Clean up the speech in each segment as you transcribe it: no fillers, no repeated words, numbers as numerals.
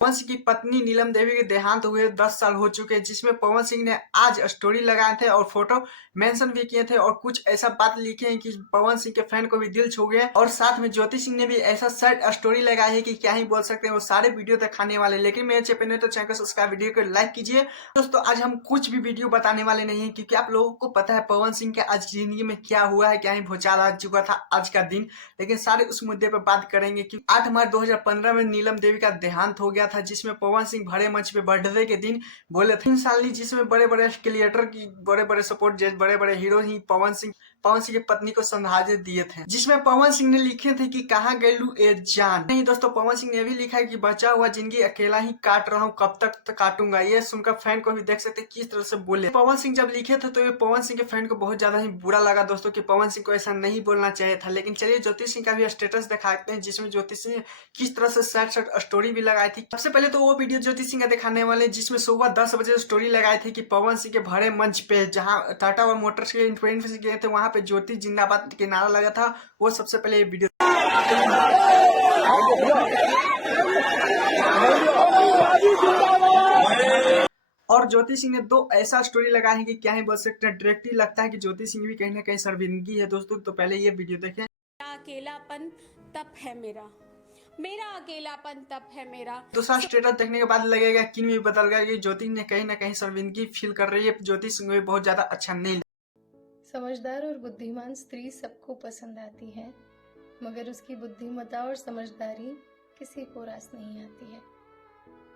पवन सिंह की पत्नी नीलम देवी के देहांत हुए 10 साल हो चुके हैं, जिसमें पवन सिंह ने आज स्टोरी लगाए थे और फोटो मेंशन भी किए थे और कुछ ऐसा बात लिखे हैं कि पवन सिंह के फैन को भी दिल छू गए। और साथ में ज्योति सिंह ने भी ऐसा सैड स्टोरी लगाई है कि क्या ही बोल सकते हैं, वो सारे वीडियो दिखाने वाले। लेकिन मेरे चैनल ने तो चैनल को सब्सक्राइब, वीडियो को लाइक कीजिए। दोस्तों आज हम कुछ भी वीडियो बताने वाले नहीं है, क्योंकि आप लोगों को पता है पवन सिंह के आज जिंदगी में क्या हुआ है, क्या ही भूचाल आ चुका था आज का दिन। लेकिन सारे उस मुद्दे पर बात करेंगे कि 8 मार्च 2015 में नीलम देवी का देहांत हो गया था, जिसमें पवन सिंह भरे मंच पे बर्थडे के दिन बोले थे 3 साल नहीं, जिसमें बड़े बड़े क्रिएटर की बड़े बड़े सपोर्ट, जैसे बड़े बड़े हीरो ही पवन सिंह की पत्नी को संधाजे दिए थे, जिसमें पवन सिंह ने लिखे थे कि कहाँ गैलू ए जान। नहीं दोस्तों, पवन सिंह ने भी लिखा है कि बचा हुआ जिंदगी अकेला ही काट रहा हूँ, कब तक काटूंगा। ये सुनकर फैन को भी देख सकते किस तरह से बोले पवन सिंह जब लिखे थे, तो ये पवन सिंह के फैन को बहुत ज्यादा ही बुरा लगा दोस्तों कि पवन सिंह को ऐसा नहीं बोलना चाहिए था। लेकिन चलिए ज्योति सिंह का भी स्टेटस दिखाते हैं, जिसमें ज्योति सिंह किस तरह से सैड स्टोरी भी लगाई थी। सबसे पहले तो वो वीडियो ज्योति सिंह का दिखाने वाले, जिसमें सुबह 10 बजे स्टोरी लगाई थी कि पवन सिंह के भरे मंच पे जहां टाटा और मोटर्स के इंटरव्यू गए थे, वहां पे ज्योति जिंदाबाद के नारा लगा था। वो सबसे पहले ये वीडियो और ज्योति सिंह ने 2 ऐसा स्टोरी लगा है कि क्या ही बोल सकते हैं। डायरेक्टली लगता है कि ज्योति सिंह भी कहीं ना कहीं शर्मिंदगी है दोस्तों। तो पहले ये वीडियो देखें। अकेलापन तब है मेरा अकेलापन तब है मेरा। दूसरा स्टेटस देखने के बाद लगेगा कि भी बदल गया कि ज्योति ने कहीं ना कहीं शर्मिंदगी फील कर रही है। ज्योति सिंह भी बहुत ज्यादा अच्छा नहीं। समझदार और बुद्धिमान स्त्री सबको पसंद आती है, मगर उसकी बुद्धिमत्ता और समझदारी किसी को रास नहीं आती है।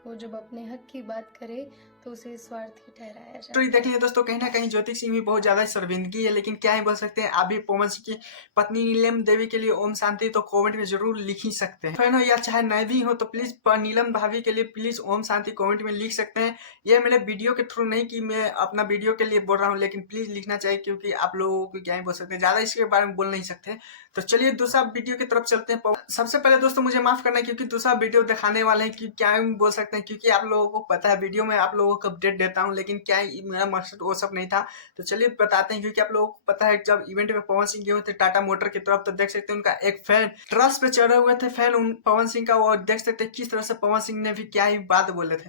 वो जब अपने हक की बात करे तो उसे स्वार्थी ठहराया जाता है। तो देख लिया दोस्तों, कहीं ना कहीं ज्योति सिंह भी बहुत ज्यादा शर्मिंदगी है। लेकिन क्या ही बोल सकते हैं, आप भी पवन सिंह की पत्नी नीलम देवी के लिए ओम शांति तो कमेंट में जरूर लिख ही सकते हैं। फैन हो या चाहे नए भी हो, तो प्लीज नीलम भाभी के लिए प्लीज ओम शांति कमेंट में लिख सकते हैं। ये मेरे वीडियो के थ्रू नहीं कि मैं अपना वीडियो के लिए बोल रहा हूँ, लेकिन प्लीज लिखना चाहिए, क्योंकि आप लोगों को क्या ही बोल सकते हैं, ज्यादा इसके बारे में बोल नहीं सकते। तो चलिए दूसरा वीडियो की तरफ चलते हैं। सबसे पहले दोस्तों मुझे माफ करना है, क्योंकि दूसरा वीडियो दिखाने वाले हैं कि क्या बोल सकते हैं, क्योंकि आप लोगों को पता है वीडियो में आप लोगों को अपडेट देता हूं, लेकिन क्या मेरा मकसद वो सब नहीं था। तो चलिए बताते हैं, क्योंकि आप लोगों को पता है जब इवेंट में पवन सिंह गए हुए थे टाटा मोटर की तरफ, तो देख सकते हैं उनका एक फैन ट्रस पे चढ़े हुए थे फैन उन पवन सिंह का। और देख सकते हैं किस तरह से पवन सिंह ने भी क्या ही बात बोले थे।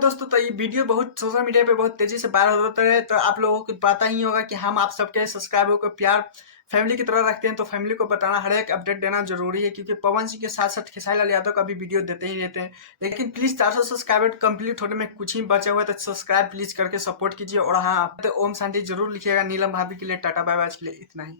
दोस्तों तो ये वीडियो बहुत सोशल मीडिया पे बहुत तेजी से वायरल होता है। तो आप लोगों को पता ही होगा कि हम आप सबके सब्सक्राइबर को प्यार फैमिली की तरह रखते हैं, तो फैमिली को बताना, हर एक अपडेट देना जरूरी है, क्योंकि पवन सिंह के साथ साथ खेसारी लाल यादव का भी वीडियो देते ही रहते हैं। लेकिन प्लीज 400 सब्सक्राइबर कंप्लीट होने में कुछ ही बचा हुआ है, तो सब्सक्राइब प्लीज करके सपोर्ट कीजिए। और हाँ, तो ओम शांति जरूर लिखिएगा। नीलम भाभी के लिए टाटा बाय बाय के लिए इतना ही।